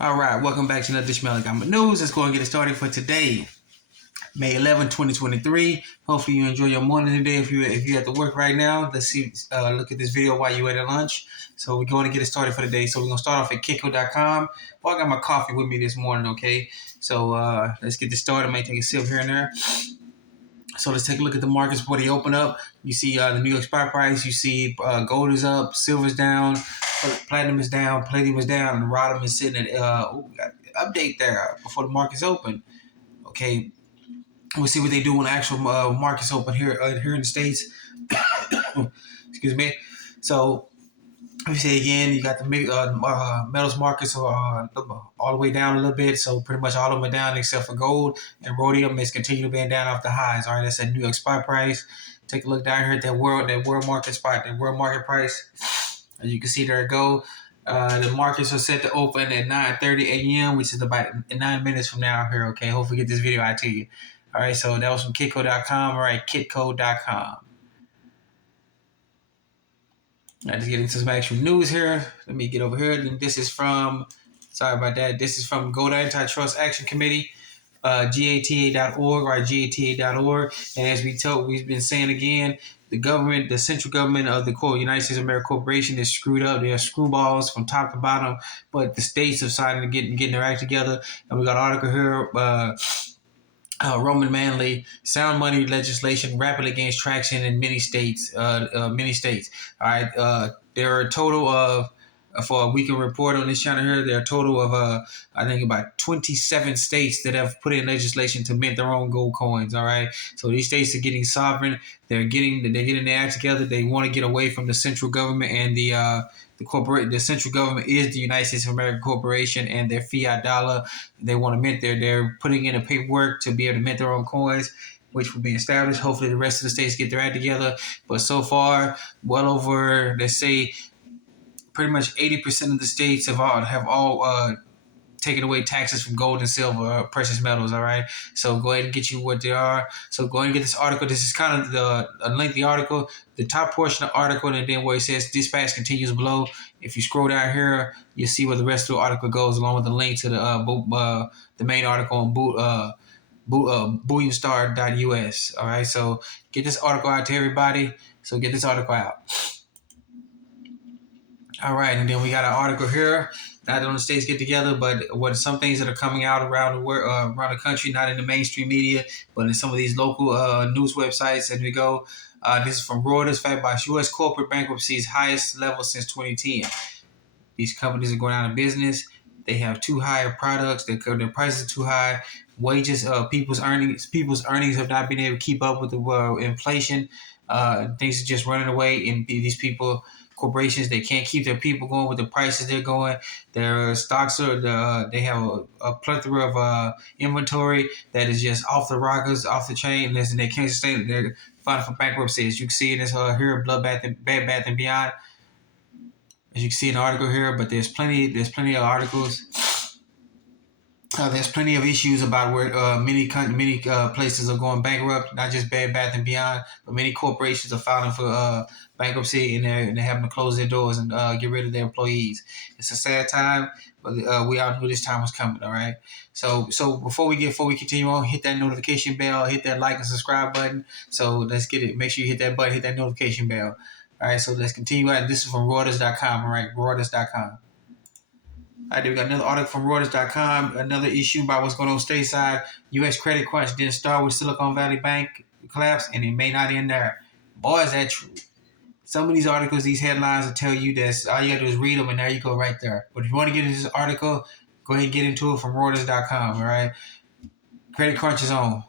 All right, welcome back to another Ishmael Gama News. Let's go and get it started for today, May 11, 2023. Hopefully you enjoy your morning today. If you at the work right now, let's see. Look at this video while you at lunch. So we're going to get it started for today. So we're gonna start off at Kiko.com. Well, I got my coffee with me this morning. Okay, so let's get this started. I might take a sip here and there. So let's take a look at the markets before they open up. You see the New York spot price. You see gold is up, silver's down, platinum is down, palladium is down, and rhodium is sitting at got an update there before the markets open. Okay, we'll see what they do when the actual markets open here in the States. Excuse me. So let me say again, you got the metals markets are all the way down a little bit. So pretty much all of them are down except for gold, and rhodium is continuing being down off the highs. All right, that's that New York spot price. Take a look down here at that world market spot, that world market price. As you can see, there it go. The markets are set to open at 9:30 a.m., which is about 9 minutes from now here. Okay, hopefully get this video out to you. All right, so that was from Kitco.com. All right, Kitco.com. Let's get into some actual news here. Let me get over here. And this is from, sorry about that. This is from Gold Antitrust Action Committee, GATA.org, or GATA.org. And as we've been saying again, the central government of the United States of America Corporation is screwed up. They are screwballs from top to bottom, but the states have decided to getting their act together. And we got an article here. Ronan Manly, sound money legislation rapidly gains traction in many states. All right, there are a total of, for a weekend report on this channel here, there are a total of I think about 27 states that have put in legislation to mint their own gold coins. All right, so these states are getting sovereign. They're getting their act together. They want to get away from the central government and the central government is the United States of America Corporation and their fiat dollar. They want to mint they're putting in the paperwork to be able to mint their own coins, which will be established. Hopefully the rest of the states get their act together. But so far, well over, let's say, pretty much 80% of the states have all taking away taxes from gold and silver, precious metals. All right, so go ahead and get you what they are. So go ahead and get this article. This is kind of a lengthy article. The top portion of the article, and then where it says dispatch continues below. If you scroll down here, you'll see where the rest of the article goes, along with the link to the main article on bullionstar.us. All right, so get this article out to everybody. So get this article out. All right, and then we got an article here. Not only the states get together, but what some things that are coming out around the world, around the country, not in the mainstream media, but in some of these local news websites. And we go. This is from Reuters. Factbox: U.S. corporate bankruptcies highest level since 2010. These companies are going out of business. They have too high of products. Their prices are too high. Wages, people's earnings have not been able to keep up with the inflation. Things are just running away, and these corporations, they can't keep their people going with the prices they're going. Their stocks they have a plethora of inventory that is just off the rockers, off the chain, and they can't sustain it. They're filing for bankruptcy. As you can see in this here, Bed Bath and Beyond. As you can see in the article here, but there's plenty of articles. There's plenty of issues about where many places are going bankrupt, not just Bed Bath and Beyond, but many corporations are filing for bankruptcy, and they're having to close their doors and get rid of their employees. It's a sad time, but we all knew this time was coming. All right. So before we continue on, hit that notification bell, hit that like and subscribe button. So let's get it. Make sure you hit that button, hit that notification bell. All right. So let's continue on. This is from Reuters.com. All right, Reuters.com. All right, we got another article from Reuters.com, another issue about what's going on stateside. U.S. credit crunch didn't start with Silicon Valley Bank collapse, and it may not end there. Boy, is that true. Some of these articles, these headlines will tell you that all you got to do is read them, and there you go right there. But if you want to get into this article, go ahead and get into it from Reuters.com, all right? Credit crunch is on.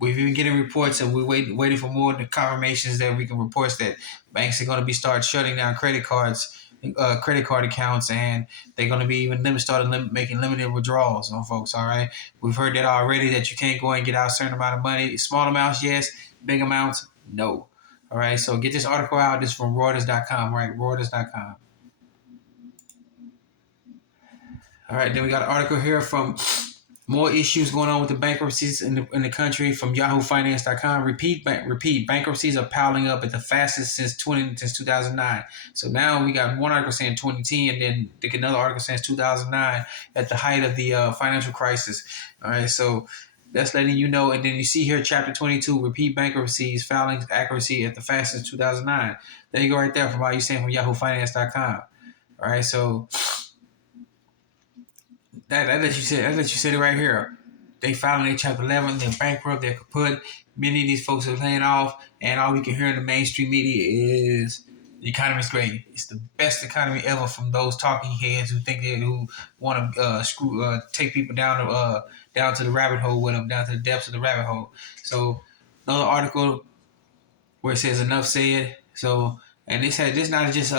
We've been getting reports, and we're waiting for more confirmations that we can report that banks are going to start shutting down credit card accounts, and they're going to be even making limited withdrawals on folks. All right, we've heard that already, that you can't go and get out a certain amount of money. Small amounts, yes. Big amounts, no. All right, so get this article out. This is from Reuters.com, right? Reuters.com. All right, then we got an article here from More issues going on with the bankruptcies in the country from YahooFinance.com. Repeat. Bankruptcies are piling up at the fastest since 2009. So now we got one article saying 2010, and then another article saying 2009 at the height of the financial crisis. All right, so that's letting you know. And then you see here, chapter 22, repeat bankruptcies, filing accuracy at the fastest 2009. There you go, right there from all you saying from YahooFinance.com. All right, so that lets you say it right here. They filing their chapter 11. They're bankrupt. They're kaput. Many of these folks are laying off, and all we can hear in the mainstream media is the economy's great. It's the best economy ever from those talking heads who want to take people down to the rabbit hole with them, down to the depths of the rabbit hole. So another article where it says enough said. So and this not just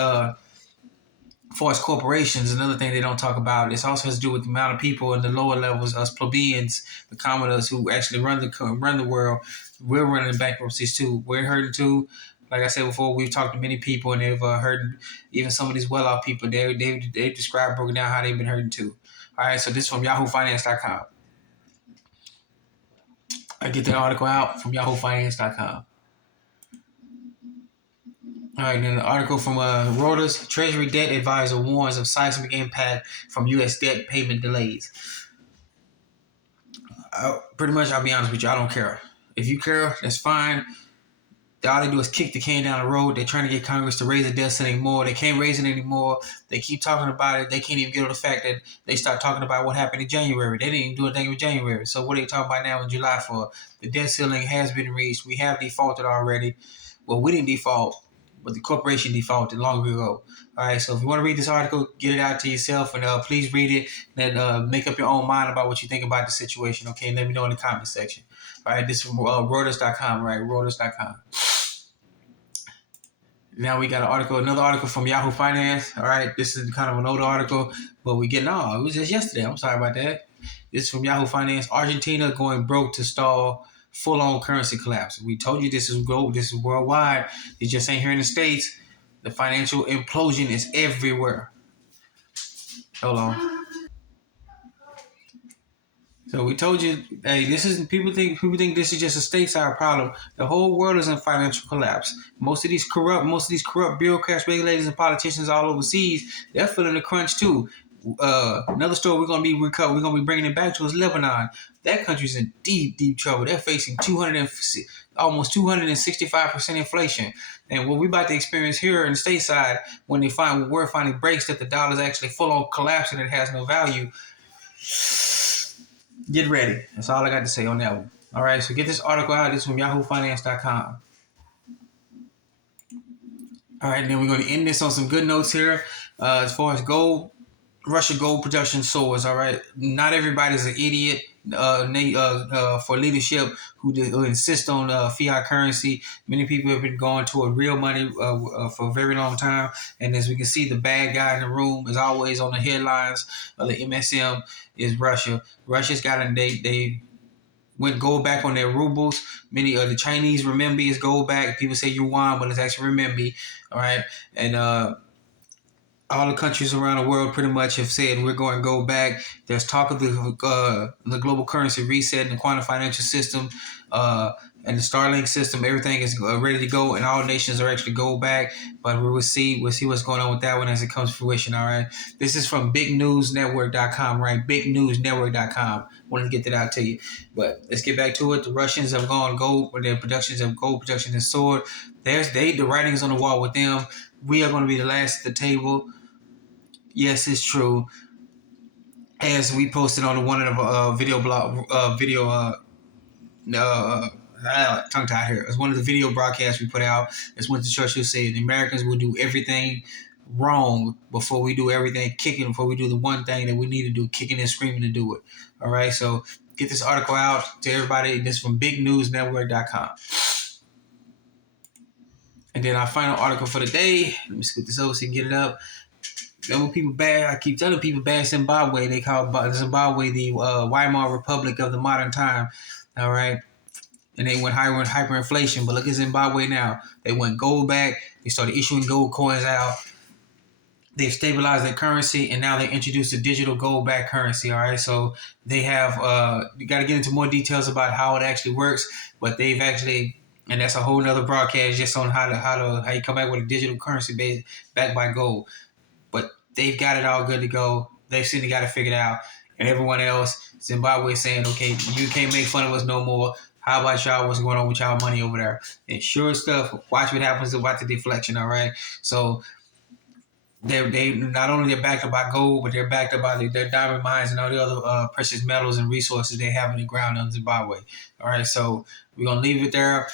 far as corporations, another thing they don't talk about, this also has to do with the amount of people in the lower levels, us plebeians, the commoners who actually run the world. We're running bankruptcies too. We're hurting too. Like I said before, we've talked to many people, and they've heard even some of these well-off people. They described, broken down how they've been hurting too. All right, so this is from YahooFinance.com. I get the article out from YahooFinance.com. All right, then the article from Reuters, Treasury debt advisor warns of seismic impact from U.S. debt payment delays. Pretty much, I'll be honest with you, I don't care. If you care, that's fine. All they do is kick the can down the road. They're trying to get Congress to raise the debt ceiling anymore. They can't raise it anymore. They keep talking about it. They can't even get over the fact that they start talking about what happened in January. They didn't even do a thing in January. So what are they talking about now in July for? The debt ceiling has been reached. We have defaulted already. Well, we didn't default, but the corporation defaulted long ago. All right, so if you want to read this article, get it out to yourself, and please read it, and make up your own mind about what you think about the situation, okay? And let me know in the comment section. All right, this is from Reuters.com, right? Reuters.com. Now we got another article from Yahoo Finance. All right, this is kind of an older article, but it was just yesterday. I'm sorry about that. This is from Yahoo Finance. Argentina going broke to stall full-on currency collapse. We told you this is global. This is worldwide. It just ain't here in the States. The financial implosion is everywhere. Hold on. So we told you, hey, people think this is just a stateside problem. The whole world is in financial collapse. Most of these corrupt bureaucrats, regulators, and politicians all overseas, they're feeling the crunch too. Another story we're gonna be bringing it back to is Lebanon. That country's in deep trouble. They're facing almost 265% inflation. And what we're about to experience here in the stateside, when we're finding breaks that the dollar's actually full on collapsing and it has no value. Get ready. That's all I got to say on that one. All right, so get this article out. This is from YahooFinance.com. All right, and then we're going to end this on some good notes here. As far as gold, Russia gold production soars. All right, not everybody's an idiot for leadership who insist on fiat currency. Many people have been going toward real money for a very long time. And as we can see, the bad guy in the room is always on the headlines of the MSM is Russia. Russia's got they went gold back on their rubles. Many of the Chinese renminbi is gold back. People say yuan, but it's actually renminbi. All right, and all the countries around the world pretty much have said we're going to go back. There's talk of the global currency reset and the quantum financial system and the Starlink system. Everything is ready to go, and all nations are actually go back. But we'll see what's going on with that one as it comes to fruition. All right, this is from BigNewsNetwork.com, right? BigNewsNetwork.com. Wanted to get that out to you, but let's get back to it. The Russians have gone gold, where their gold production has soared. The writing's on the wall with them. We are going to be the last at the table. Yes, it's true. As we posted on one of the tongue-tied here. It's one of the video broadcasts we put out. It's Winston Churchill said, the Americans will do everything wrong before we do everything kicking, before we do the one thing that we need to do, kicking and screaming to do it. All right, so get this article out to everybody. This is from BigNewsNetwork.com. And then our final article for the day. Let me scoot this over so you can get it up. When people I keep telling people bad Zimbabwe. They call Zimbabwe the Weimar Republic of the modern time. All right. And they went hyperinflation. But look at Zimbabwe now. They went gold back. They started issuing gold coins out. they've stabilized their currency, and now they introduced a digital gold-backed currency. All right, so they have you got to get into more details about how it actually works, but they've actually, and that's a whole nother broadcast just on how you come back with a digital currency backed by gold. But they've got it all good to go. They've seen they got it figured out, and everyone else, Zimbabwe, is saying, okay, you can't make fun of us no more. How about y'all? What's going on with y'all money over there? And sure stuff. Watch what happens about the deflection. All right, so they not only they're backed up by gold, but they're backed up by their diamond mines and all the other precious metals and resources they have in the ground in Zimbabwe. All right, so we're gonna leave it there.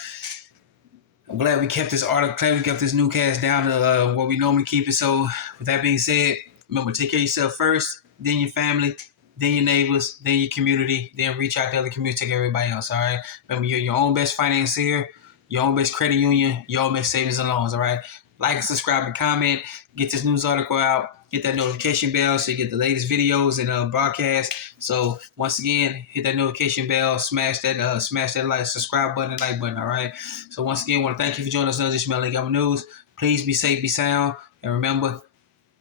I'm glad we kept this article, glad we kept this newscast down to what we normally keep it. So with that being said, remember, take care of yourself first, then your family, then your neighbors, then your community, then reach out to other communities, take care of everybody else. All right. Remember, you're your own best financier, your own best credit union, your own best savings and loans. All right. Like and subscribe and comment. Get this news article out. Hit that notification bell so you get the latest videos and broadcasts. So once again, hit that notification bell, smash that like, subscribe button, and like button. All right. So once again, I want to thank you for joining us on this Manly Government News. Please be safe, be sound, and remember,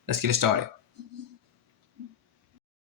let's get it started.